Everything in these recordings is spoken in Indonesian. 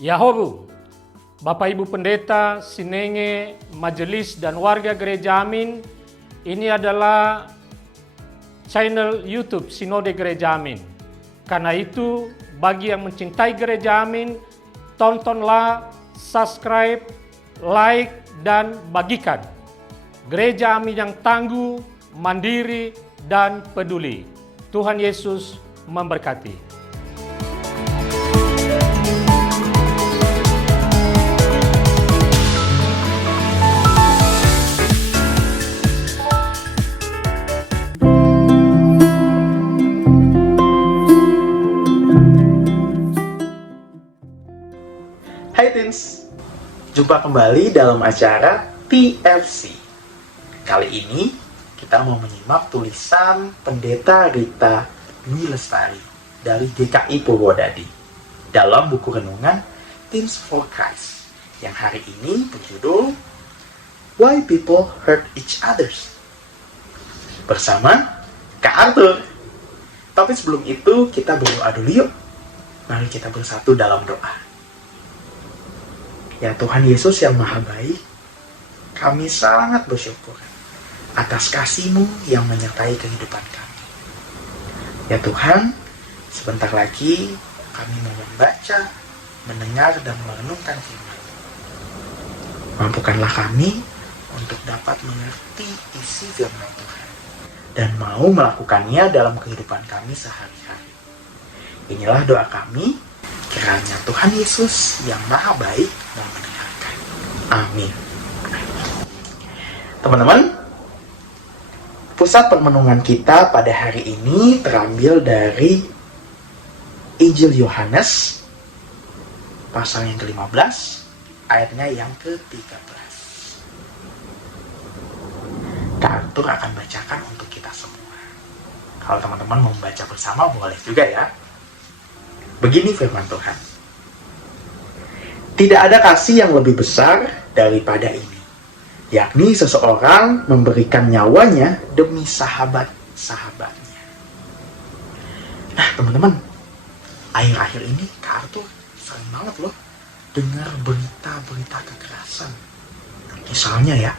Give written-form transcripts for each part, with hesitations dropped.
Yahobu, Bapak Ibu Pendeta, Sinenge, Majelis dan warga Gereja Amin, ini adalah channel YouTube Sinode Gereja Amin. Karena itu, bagi yang mencintai Gereja Amin, tontonlah, subscribe, like, dan bagikan. Gereja Amin yang tangguh, mandiri, dan peduli. Tuhan Yesus memberkati. Hai Teens, jumpa kembali dalam acara TFC. Kali ini kita mau menyimak tulisan Pendeta Rita Dwi Lestari dari GKI Purwodadi dalam buku renungan Teens for Christ yang hari ini berjudul Why People Hurt Each Others bersama Kak Arthur. Tapi sebelum itu kita berdoa dulu yuk. Mari kita bersatu dalam doa. Ya Tuhan Yesus yang Maha Baik, kami sangat bersyukur atas kasih-Mu yang menyertai kehidupan kami. Ya Tuhan, sebentar lagi kami mau membaca, mendengar, dan merenungkan firman. Mampukanlah kami untuk dapat mengerti isi firman Tuhan dan mau melakukannya dalam kehidupan kami sehari-hari. Inilah doa kami. Kiranya Tuhan Yesus yang Maha Baik mau mendengarkan. Amin. Teman-teman, pusat permenungan kita pada hari ini terambil dari Injil Yohanes pasal yang ke-15, ayatnya yang ke-13. Kak Arthur akan bacakan untuk kita semua. Kalau teman-teman mau membaca bersama boleh juga ya. Begini firman Tuhan. Tidak ada kasih yang lebih besar daripada ini, yakni seseorang memberikan nyawanya demi sahabat-sahabatnya. Nah teman-teman, akhir-akhir ini Kak Arthur sering banget loh dengar berita-berita kekerasan. Misalnya ya,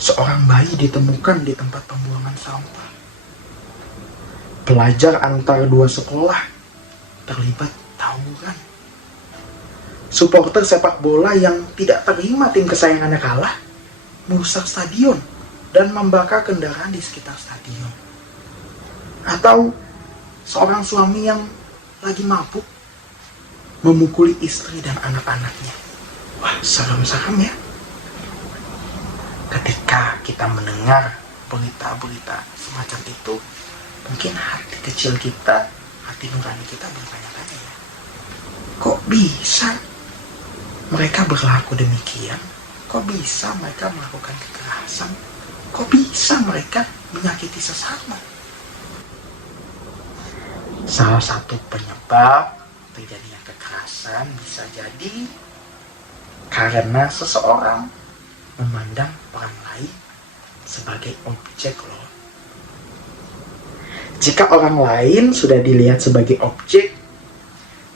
seorang bayi ditemukan di tempat pembuangan sampah. Pelajar antar dua sekolah terlibat tawuran. Supporter sepak bola yang tidak terima tim kesayangannya kalah merusak stadion dan membakar kendaraan di sekitar stadion. Atau seorang suami yang lagi mabuk memukuli istri dan anak-anaknya. Wah, serem-serem ya. Ketika kita mendengar berita-berita semacam itu, mungkin hati kecil kita, hati nurani kita bertanya-tanya ya, kok bisa mereka berlaku demikian? Kok bisa mereka melakukan kekerasan? Kok bisa mereka menyakiti sesama? Salah satu penyebab terjadinya kekerasan bisa jadi karena seseorang memandang orang lain sebagai objek loh. Jika orang lain sudah dilihat sebagai objek,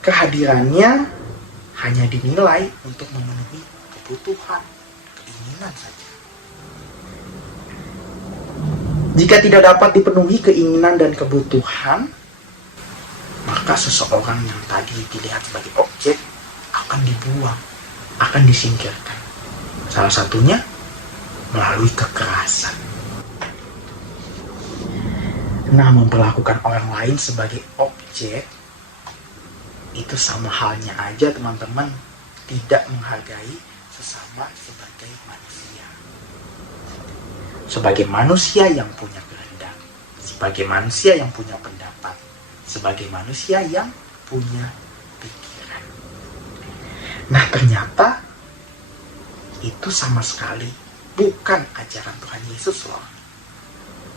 kehadirannya hanya dinilai untuk memenuhi kebutuhan, keinginan saja. Jika tidak dapat dipenuhi keinginan dan kebutuhan, maka seseorang yang tadi dilihat sebagai objek akan dibuang, akan disingkirkan. Salah satunya melalui kekerasan. Nah, memperlakukan orang lain sebagai objek itu sama halnya aja teman-teman tidak menghargai sesama sebagai manusia. Sebagai manusia yang punya kehendak, sebagai manusia yang punya pendapat, sebagai manusia yang punya pikiran. Nah, ternyata itu sama sekali bukan ajaran Tuhan Yesus loh.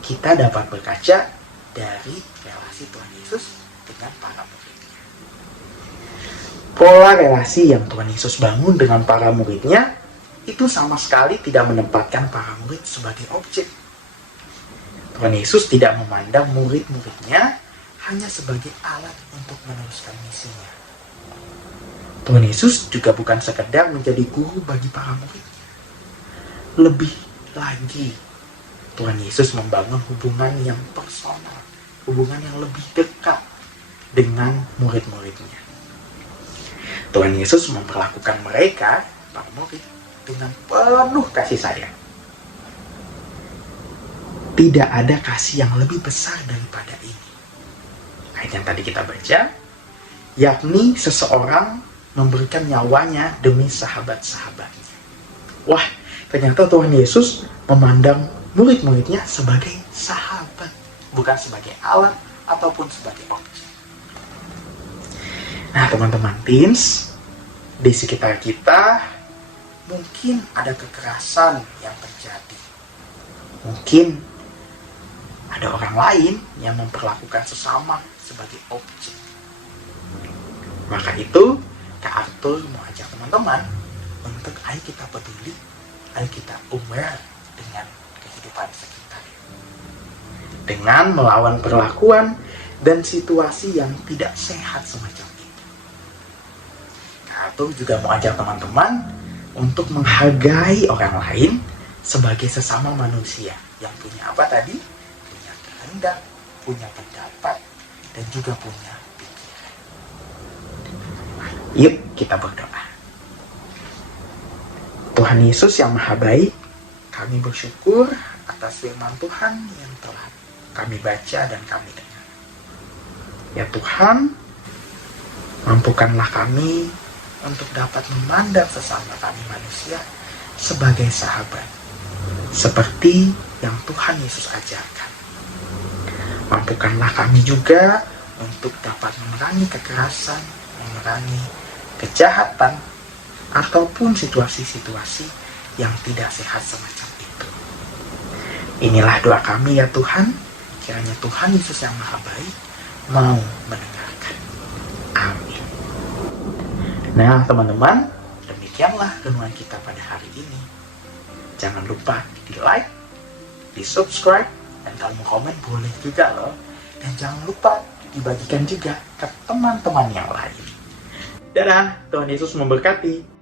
Kita dapat berkaca dari relasi Tuhan Yesus dengan para muridnya. Pola relasi yang Tuhan Yesus bangun dengan para muridnya itu sama sekali tidak menempatkan para murid sebagai objek. Tuhan Yesus tidak memandang murid-muridnya hanya sebagai alat untuk meneruskan misinya. Tuhan Yesus juga bukan sekedar menjadi guru bagi para murid. Lebih lagi, Tuhan Yesus membangun hubungan yang personal, hubungan yang lebih dekat dengan murid-muridnya. Tuhan Yesus memperlakukan mereka, para murid, dengan penuh kasih sayang. Tidak ada kasih yang lebih besar daripada ini. Ayat yang tadi kita baca, yakni seseorang memberikan nyawanya demi sahabat-sahabatnya. Wah, ternyata Tuhan Yesus memandang murid-muridnya sebagai sahabat, bukan sebagai alat ataupun sebagai objek. Nah, teman-teman teens, di sekitar kita mungkin ada kekerasan yang terjadi. Mungkin ada orang lain yang memperlakukan sesama sebagai objek. Maka itu, Kak Arthur mau ajak teman-teman untuk ayo kita peduli, ayo kita aware dengan kehidupan sekitar. Dengan melawan perlakuan dan situasi yang tidak sehat semacam itu. Kak Arthur juga mau ajak teman-teman untuk menghargai orang lain sebagai sesama manusia yang punya apa tadi? Punya kehendak, punya pendapat, dan juga punya pikiran. Yuk kita berdoa. Tuhan Yesus yang Maha Baik, kami bersyukur atas firman Tuhan yang telah kami baca dan kami dengar. Ya Tuhan, mampukanlah kami untuk dapat memandang sesama kami manusia sebagai sahabat, seperti yang Tuhan Yesus ajarkan. Mampukanlah kami juga untuk dapat memerangi kekerasan, memerangi kejahatan, ataupun situasi-situasi yang tidak sehat semacam itu. Inilah doa kami ya Tuhan, kiranya Tuhan Yesus yang Maha Baik mau mendengarkan. Amin. Nah teman-teman, demikianlah renungan kita pada hari ini. Jangan lupa di like, di subscribe, dan kalau mau komen boleh juga loh. Dan jangan lupa dibagikan juga ke teman-teman yang lain. Dadah, Tuhan Yesus memberkati.